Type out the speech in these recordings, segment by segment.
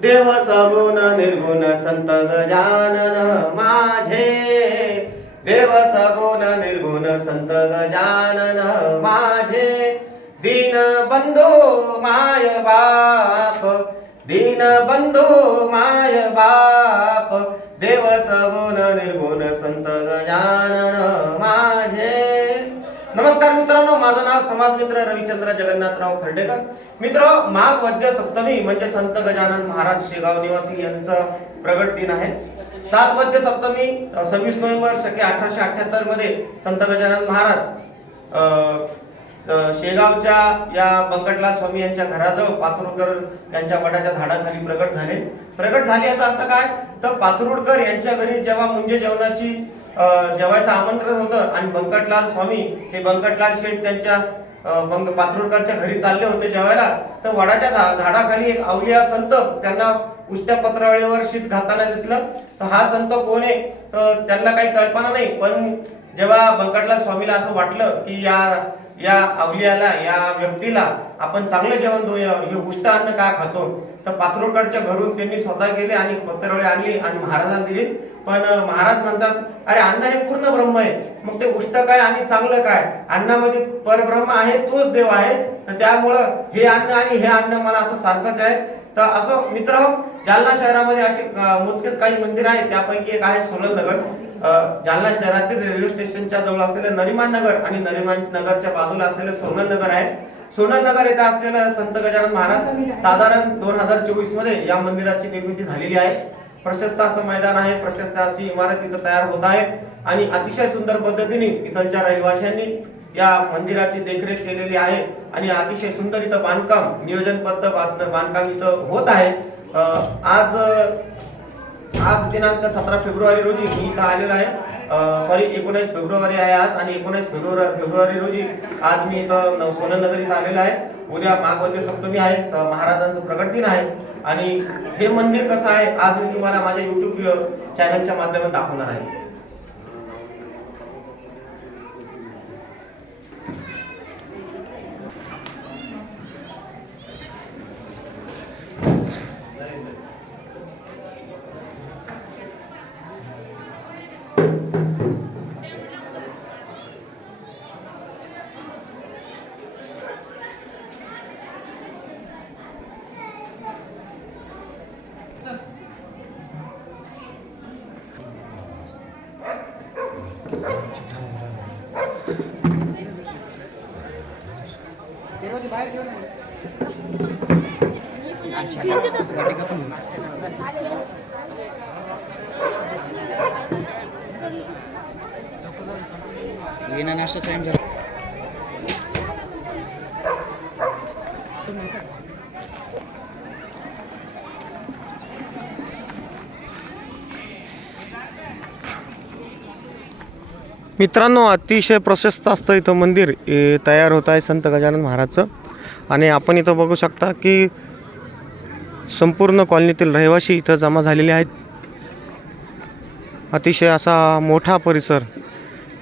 देव सगुण निर्गुण संत गजानन माझे. देव सगुण निर्गुण संत गजानन माझे. दीन बंधू माय बाप. दीन बंधू माय बाप. देव सगुण निर्गुण संत गजानन माझे. माझं नाव समाजमित्र रविचंद्र जगन्नाथराव खर्डेकर. मित्र माघ वद्य सप्तमी म्हणजे संत गजानन महाराज शेगाव निवासी यांचं प्रगट दिन आहे. सात वद्य सप्तमी सव्वीस नोव्हेंबर शके अठराशे अठ्याहत्तरमध्ये संत गजानन महाराज अं, शेगावच्या या बंकटलाल स्वामी यांच्या घराजवळ पाथरुडकर यांच्या वडाच्या झाडाखाली प्रगट झाले. प्रगट झाले याचा अर्थ काय? तर पाथरुडकर यांच्या घरी जेव्हा मुंजे जेवणाची जेवायचं आमंत्रण होतं आणि बंकटलाल स्वामी हे बंकटलाल शेठ त्यांच्या बंग पात्रोडकरच्या घरी चालले होते जेवायला. तर वडाच्या झाडाखाली एक अवलिया संत त्यांना उष्ट्या पत्रावळीवर शीत घालताना दिसलं. तर हा संत कोण आहे? तर त्यांना काही कल्पना नाही. पण जेव्हा बंकटलाल स्वामीला असं वाटलं की या या अवलियाला या व्यक्तीला आपण चांगलं जेवण देऊया हे उष्ट अन्न का खातो? तर पात्रोकडच्या घरून त्यांनी स्वतः गेले आणि पत्रवळे आणली आणि महाराजांना दिली. पण महाराज म्हणतात अरे अन्न हे पूर्ण ब्रह्म आहे. मग ते उष्ट काय आणि चांगलं काय? अन्नामध्ये परब्रह्म आहे तोच देव आहे. तर त्यामुळं हे अन्न आणि हे अन्न मला असं सारखंच आहे. तर असं मित्र हो, जालना शहरामध्ये असे मोजकेच काही मंदिर आहेत. त्यापैकी एक आहे सोनल नगर. जालना शहरातील रेल्वे स्टेशनच्या जवळ असलेलं नरिमान नगर आणि नरिमान नगरच्या बाजूला असलेले सोनल नगर आहे. सोनल नगर येथे असलेलं संत गजानन महाराज साधारण दोन हजार चोवीसमध्ये या मंदिराची निर्मिती झालेली आहे. प्रशस्त असं मैदान आहे. प्रशस्त अशी इमारत इथं तयार होत आहे. आणि अतिशय सुंदर पद्धतीने इथलच्या रहिवाशांनी या मंदिराची देखरेख केलेली आहे. आणि अतिशय सुंदर इथं बांधकाम नियोजनबद्ध बांधकाम इथं होत आहे. आज आज दिनांक सतरा फेब्रुवारी रोजी मी इथं आलेलो आहे. सॉरी एकोणीस फेब्रुवारी आहे आज आणि एकोणीस फेब्रुवारी फेब्रुवारी रोजी आज मी इथं नव- सोनलनगर इथं आलेलो आहे. उद्या माघवद्य सप्तमी आहे. स- महाराजांचं प्रगट दिन आहे. आणि हे मंदिर कसं आहे आज मी तुम्हाला माझ्या युट्यूब चॅनलच्या माध्यमात दाखवणार आहे. येणं नाश्ता टाइम झाला. मित्रांनो अतिशय प्रशस्त असतं इथं मंदिर. तयार होत आहे संत गजानन महाराजचं. आणि आपण इथं बघू शकता की संपूर्ण कॉलनीतील रहिवासी इथं जमा झालेले आहेत. अतिशय असा मोठा परिसर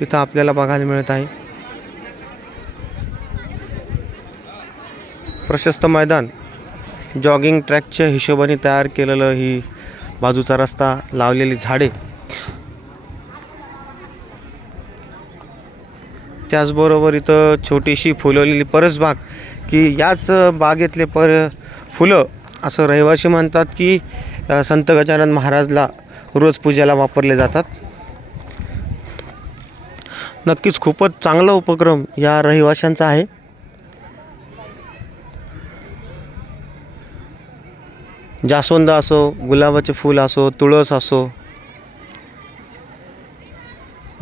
इथं आपल्याला बघायला मिळत आहे. प्रशस्त मैदान. जॉगिंग ट्रॅकच्या हिशोबाने तयार केलेलं ही बाजूचा रस्ता लावलेली झाडे. त्याचबरोबर इथं छोटीशी फुलवलेली परसबाग की याच बागेतले पर फुलं असं रहिवासी म्हणतात की संत गजानन महाराजला रोज पूजेला वापरले जातात. नक्कीच खूपच चांगला उपक्रम या रहिवाशांचा आहे. जास्वंद असो गुलाबाचे फूल असो तुळस असो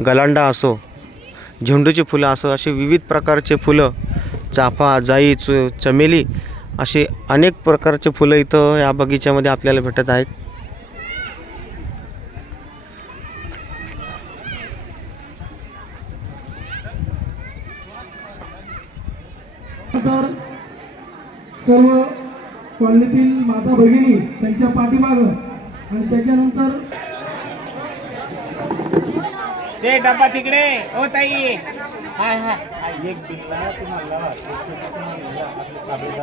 गलांडा असो झेंडूची फुलं असो असे विविध प्रकारचे फुलं चाफा जाई चु चमेली असे अनेक प्रकारचे फुलं इथं या बगीच्यामध्ये आपल्याला भेटत आहेत. तर सर्व कॉलनीतील माता भगिनी त्यांच्या पाठीमागं आणि त्याच्यानंतर ते डब्बा तिकडे. हो ताई. हाय हाय. एक साबण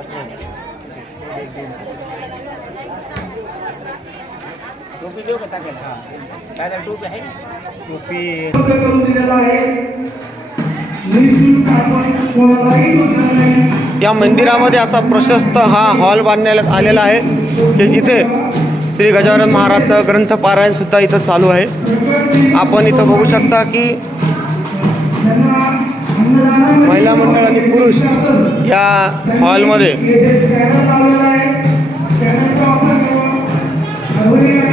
टोपी देऊ का टाकेल हा. काय टोपी आहे टोपी करून दिलेला आहे. या मंदिरामध्ये असा प्रशस्त हा हॉल बांधण्यात आलेला आहे की जिथे श्री गजानन महाराजचं ग्रंथ इथं चालू आहे. आपण इथं बघू शकता की महिला मंडळ आणि पुरुष या हॉलमध्ये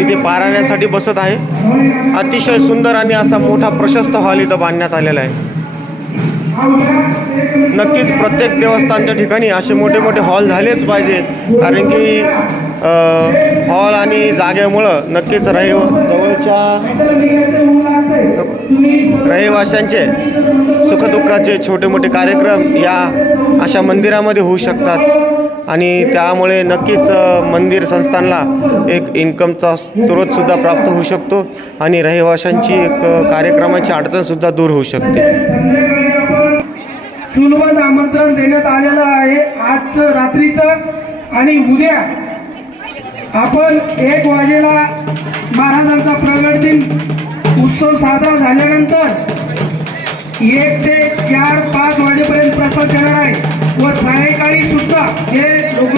इथे पारायणासाठी बसत आहे. अतिशय सुंदर आणि असा मोठा प्रशस्त हॉल इथं बांधण्यात आलेला आहे. नक्कीच प्रत्येक देवस्थानच्या ठिकाणी असे मोठे मोठे हॉल झालेच पाहिजे. कारण की हॉल आणि जागेमुळं नक्कीच रहिव जवळच्या रहिवाशांचे सुखदुःखाचे छोटे मोठे कार्यक्रम या अशा मंदिरामध्ये होऊ शकतात. आणि त्यामुळे नक्कीच मंदिर संस्थानला एक इन्कमचा स्रोतसुद्धा प्राप्त होऊ शकतो आणि रहिवाशांची एक कार्यक्रमाची अडचणसुद्धा दूर होऊ शकते. चुलवत आमंत्रण देण्यात आलेलं आहे आजचं रात्रीचं आणि उद्या. आपण एक वाजेला महाराजांचा प्रगट दिन उत्सव साजरा झाल्यानंतर एक ते चार पाच वाजेपर्यंत प्रसाद देणार आहे. व सायंकाळी सुद्धा जे लोक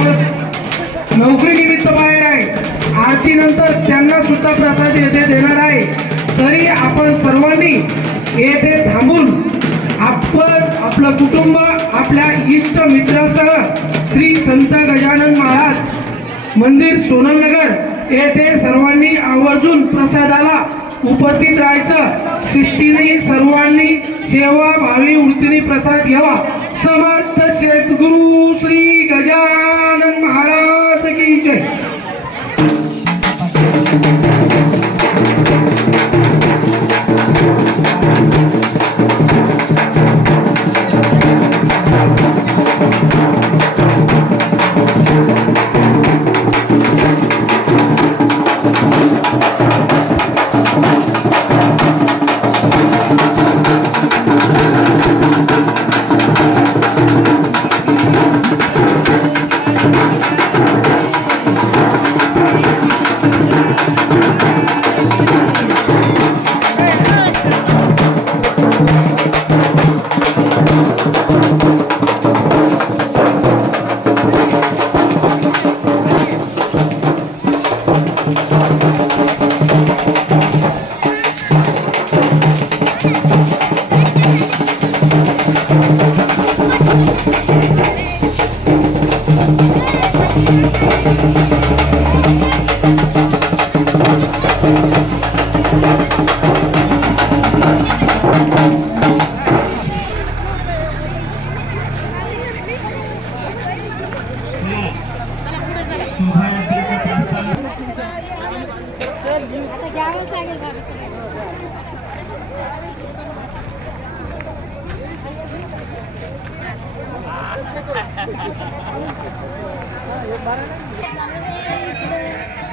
नोकरी निमित्त बाहेर आहे. आरतीनंतर त्यांना सुद्धा प्रसाद येथे देणार आहे. तरी आपण सर्वांनी येथे थांबून आपण आपलं कुटुंब आपल्या इष्ट मित्रासह श्री संत गजानन महाराज मंदिर सोनलनगर येथे सर्वांनी आवर्जून प्रसादाला उपस्थित राहायचं. शिस्तीने सर्वांनी सेवा भावी वृत्तीने प्रसाद घ्यावा. समर्थ शेतगुरु श्री गजानन महाराज की जय. आता Thank you.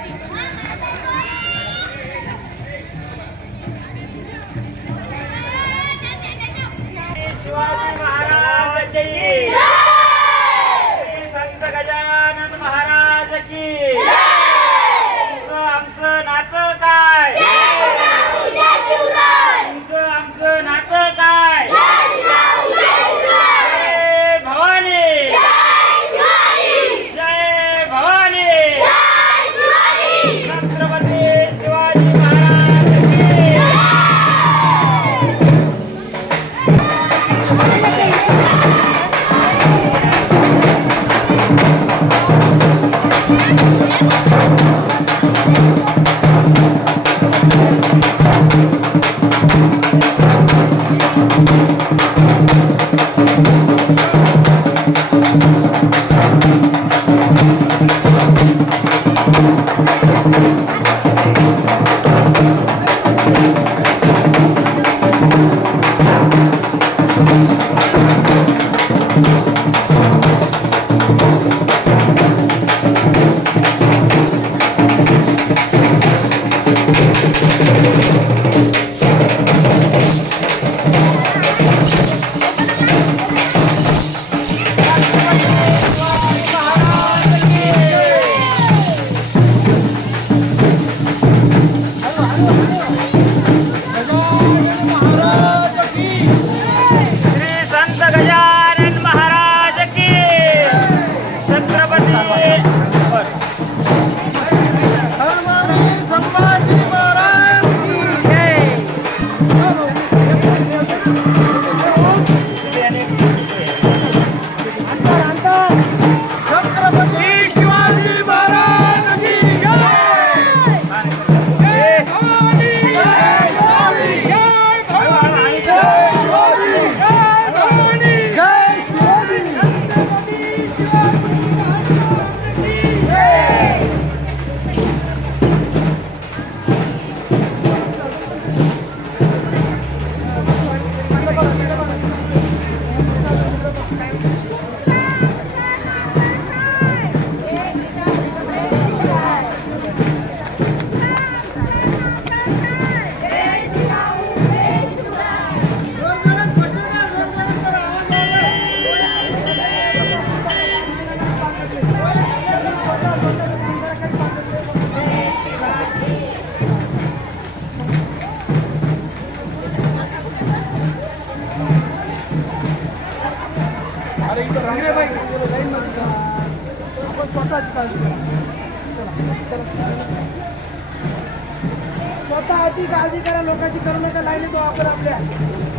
करा लोकांची करू नका लाईन येतो आपण आपल्या.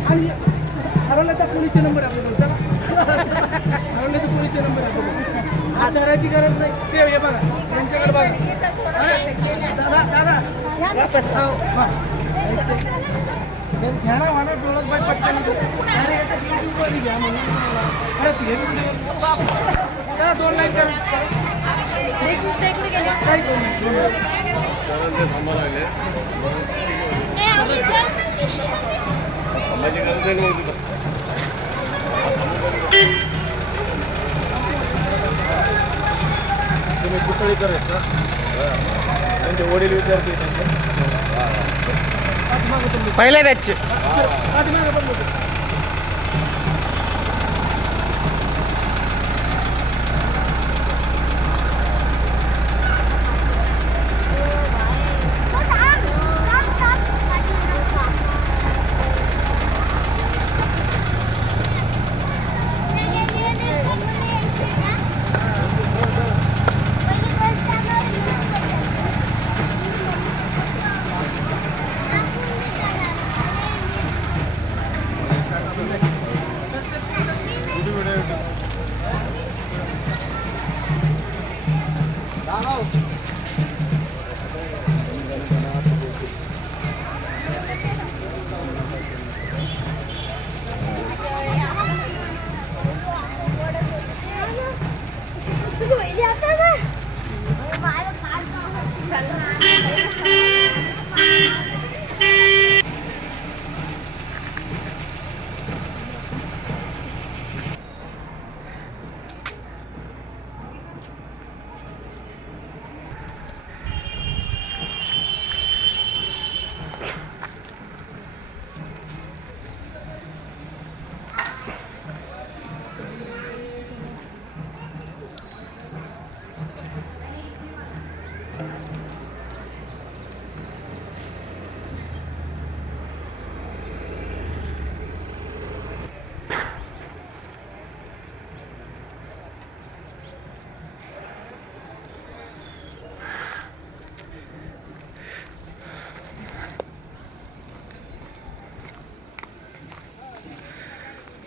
आणि हरवलं तर पोलीसचे नंबर चला. हरवले तर पोलीसचे नंबर हात धरायची गरज नाही. ते हे बघा. यांच्याकडे बघा. अरे, दादा दादा. हो, हा. तर घ्या ना मला डोळत बाई पटकन. अरे घ्या म्हणून. अरे दोन लाईन कर. काही दोन तुम्ही कुसळी करत का त्यांचे वडील विद्यार्थी त्यांचे पहिल्या बॅचचे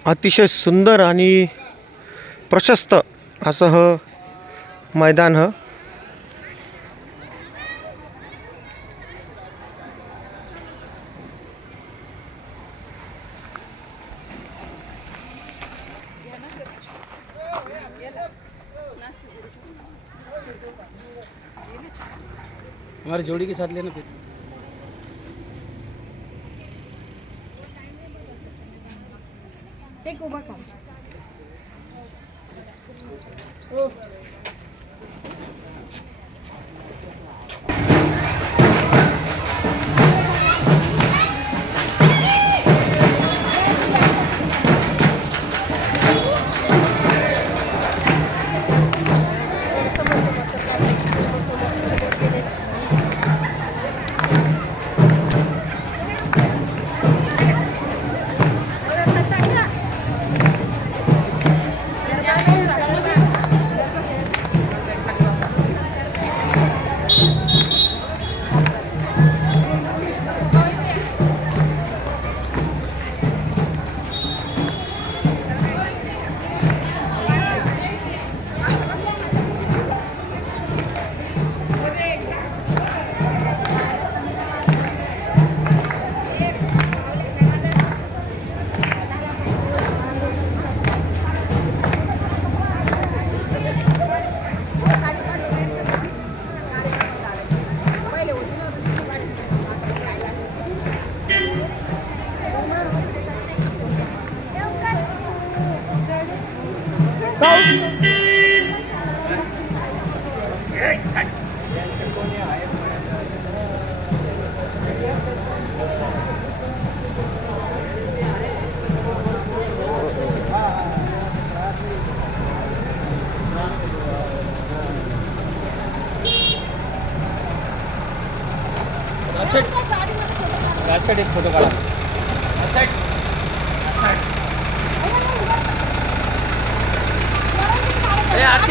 अतिशय सुंदर आणि प्रशस्त असं ह मैदान ह. हमारी जोड़ी के साथ लेना फिर। Tem com uma.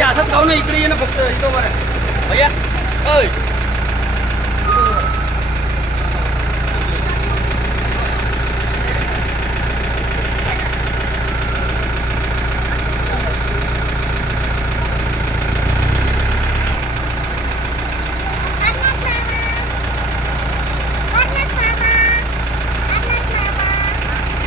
असाच खाऊ ना इकडे ये ना फक्त इथं बरं भैया